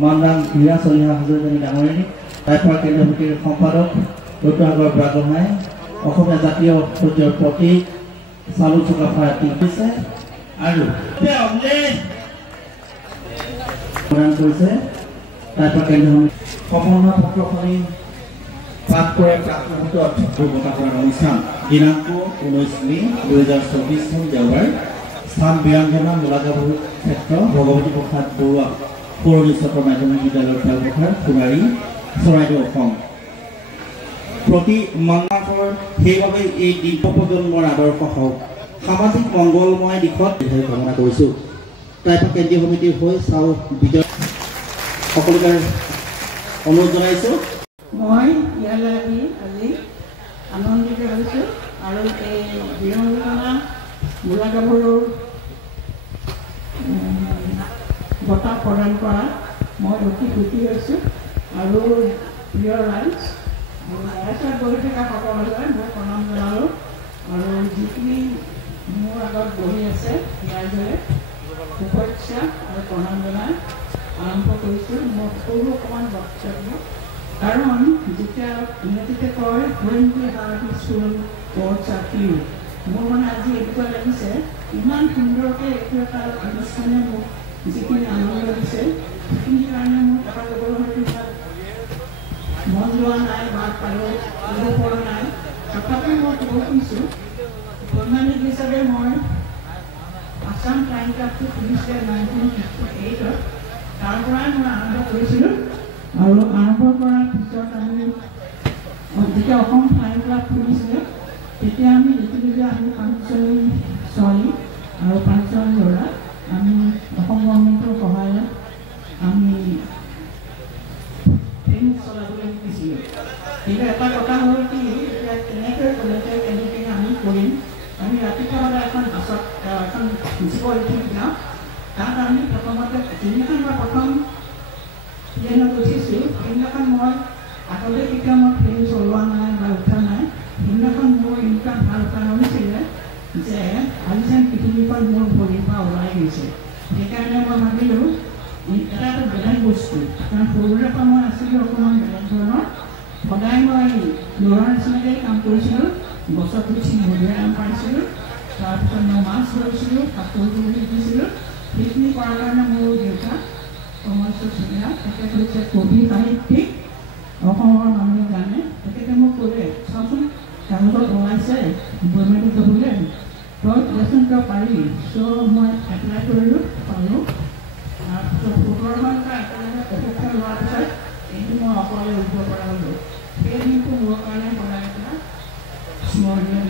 মানদান হীৰা Chaliha হাজৰিকানী ডাঙৰীয়ানী rifle কেন্দ্ৰ সমিতিৰ সম্পাদক ৰুতুসাগৰ বুঢ়াগোহাঁই অসমীয়া জাতীয় সূৰ্যৰ প্ৰতীক চালু চুকাফা দিছে আৰু প্ৰদান কৰিছে ৰাইফল কেন্দ্ৰ সমিতি সমন্বয় পত্ৰখনি পাঠ কৰে প্ৰাকমুহূৰ্তত দুৰ্গতা কৰাৰ অনুষ্ঠান দিনাংক 19 মে 2024 চন দেওবাৰ স্থান বীৰাংগনা মূলাগাভৰু ক্ষেত্ৰ ভগৱতী প্ৰসাদ বৰুৱা পৌৰ উচ্চতৰ মাধ্যমিক বিদ্যালয়ৰ খেলপথাৰ সোণাৰী চৰাইদেউ অসম প্ৰতি মানৱৰ সেইবাবে এই দিব্য প্ৰজন্মৰ আদৰ্শ হওক সামাজিক মংগলময় দিশত কামনা কৰিছোঁ ৰাইফল কেন্দ্ৰীয় সমিতিৰ হৈ চাও বিজয় সকলোকে অনুৰোধ জনাইছোঁ মই ইয়ালৈ আজি আনন্দিত হৈছোঁ আৰু এই বীৰাংগনা মূলাগাভৰুৰ বঁটা প্ৰদান কৰা মই অতি সুখী হৈছোঁ আৰু প্ৰিয় ৰাইজ ৰাইজত বহি থকা সকলোলৈ মই প্ৰণাম জনালোঁ আৰু যিখিনি মোৰ আগত বহি আছে ৰাইজে শুভেচ্ছা আৰু প্ৰণাম জনাই আৰম্ভ কৰিছোঁ মই সৰু অকণমান বক্তব্য কাৰণ যেতিয়া ইংৰাজীতে কয় when the heart is full words are few মোৰ মানে আজি এনেকুৱা লাগিছে ইমান সুন্দৰকৈ এইটো এটা অনুষ্ঠানে মোক যিখিনি আনন্দ দিছে সেইখিনিৰ কাৰণে মোৰ কথা ক'বলৈ হয়তো মন যোৱা নাই বা ক'ব পৰা নাই তথাপিও মই ক'ব খুজিছোঁ বৈজ্ঞানিক হিচাপে মই আছাম টাইম ক্লাবটো খুলিছিলে 1958ত তাৰ পৰাই মই আৰম্ভ কৰিছিলোঁ আৰু আৰম্ভ কৰাৰ পিছত আমি যেতিয়া অসম টাইম ক্লাব খুলিছিলে তেতিয়া আমি দেখিলোঁ যে আমি 5জন ছোৱালী আৰু 5জন ল'ৰা আমি অসম গভৰ্ণমেণ্টৰ সহায়ত আমি ট্ৰেইন চলাবলৈ শিকিছিলোঁ কিন্তু এটা কথা হ'ল কি এতিয়া কেনেকৈ ক'লে কেনেকৈ আমি কৰিম আমি ৰাতিপুৱা হ'লে এখন বাছত এখন জীৱ উঠি যাওঁ তাত আমি প্ৰথমতে যিদিনাখন মই প্ৰথম ট্ৰেইনত উঠিছোঁ সেইদিনাখন মই আগতে কেতিয়াও মই ট্ৰেইন চলোৱা নাই বা উঠা নাই সেইদিনাখন মোৰ এনেকুৱা ভাল কাৰণ হৈছিলে যে আজি যেন পৃথিৱীখন মোৰ ভৰিৰ পৰা ওলাই গৈছে সেইকাৰণে মই ভাবিলোঁ এটা বেলেগ বস্তু কাৰণ সৰুৰে পৰা মই আছিলোঁ অকণমান বেলেগ ধৰণৰ সদায় মই ল'ৰাৰ নিচিনাকৈ কাম কৰিছিলোঁ গছত উঠি মধুৰিআম পাৰিছিলোঁ তাৰপিছত মই মাছ ধৰিছিলোঁ কাপোৰ ধুই শিকিছিলোঁ সেইখিনি কৰাৰ কাৰণে মোৰ দেউতা কমলচন্দ্ৰ চেতিয়া তেখেত হৈছে কবি সাহিত্যিক অসমৰ মানুহে জানে তেখেতে মোক ক'লে চাওঁচোন কাগজত ওলাইছে বৈমাটিক যাবলৈ তই দেচোন তই পাৰি চ' মই এপ্লাই কৰিলোঁ পালোঁ তাৰপিছত 17 ঘণ্টা একেলগে প্ৰশিক্ষণ লোৱাৰ পিছত এইটো মই অকলে উঠিব পৰা হ'লোঁ সেই দিনটো মোৰ কাৰণে সদায় এটা স্মৰণীয়